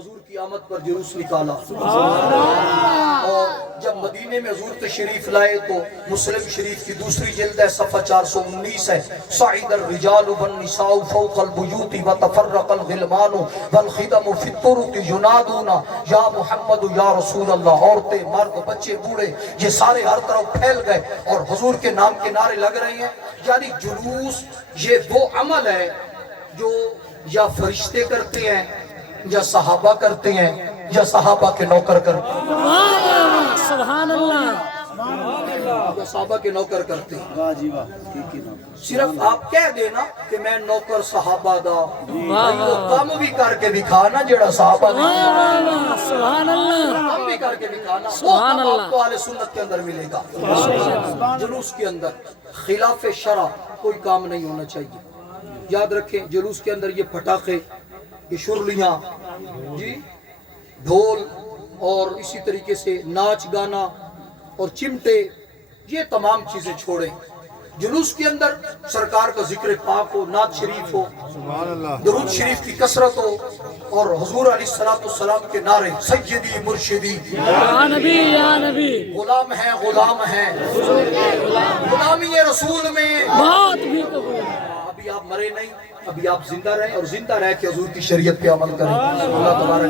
حضور کی آمد پر جلوس نکالا، اور جب مدینے میں حضور تشریف لائے تو مسلم شریف کی دوسری جلد ہے، صفحہ 419 ہے، صعد الرجال والنساء فوق البیوت وتفرق الغلمان والخدم فی الطرق ینادون یا محمد یا رسول اللہ. عورتیں، مرد، بچے، بوڑھے یہ سارے ہر طرف پھیل گئے اور حضور کے نام کے نعرے لگ رہے ہیں. یعنی جلوس یہ وہ عمل ہے جو یا فرشتے کرتے ہیں یا صحابہ کرتے ہیں یا صحابہ کے نوکر کرتے ہیں. سبحان اللہ. یا صحابہ کے نوکر کرتے ہیں. صرف آپ کہہ دینا کہ میں نوکر صحابہ دا، وہ کام بھی کر کے دکھانا جڑا صحابہ دا، سبحان اللہ. کام بھی کر کے دکھانا، وہ کام آپ کو اہل سنت کے اندر ملے گا. جلوس کے اندر خلاف شرع کوئی کام نہیں ہونا چاہیے. یاد رکھیں جلوس کے اندر یہ پٹاخے، یہ شرلیاں، جی ڈھول، اور اسی طریقے سے ناچ گانا اور چمٹے، یہ تمام چیزیں چھوڑیں. جلوس کے اندر سرکار کا ذکر پاک ہو، نعت شریف ہو، درود شریف کی کثرت ہو، اور حضور علیہ السلام کے نعرے سیدی مرشدی یا نبی یا نبی. غلام ہیں غلام ہیں، غلامی رسول میں. بات بھی قبول. ابھی آپ مرے نہیں، ابھی آپ زندہ رہیں اور زندہ رہ کے حضور کی شریعت پہ عمل کریں. اللہ تبارک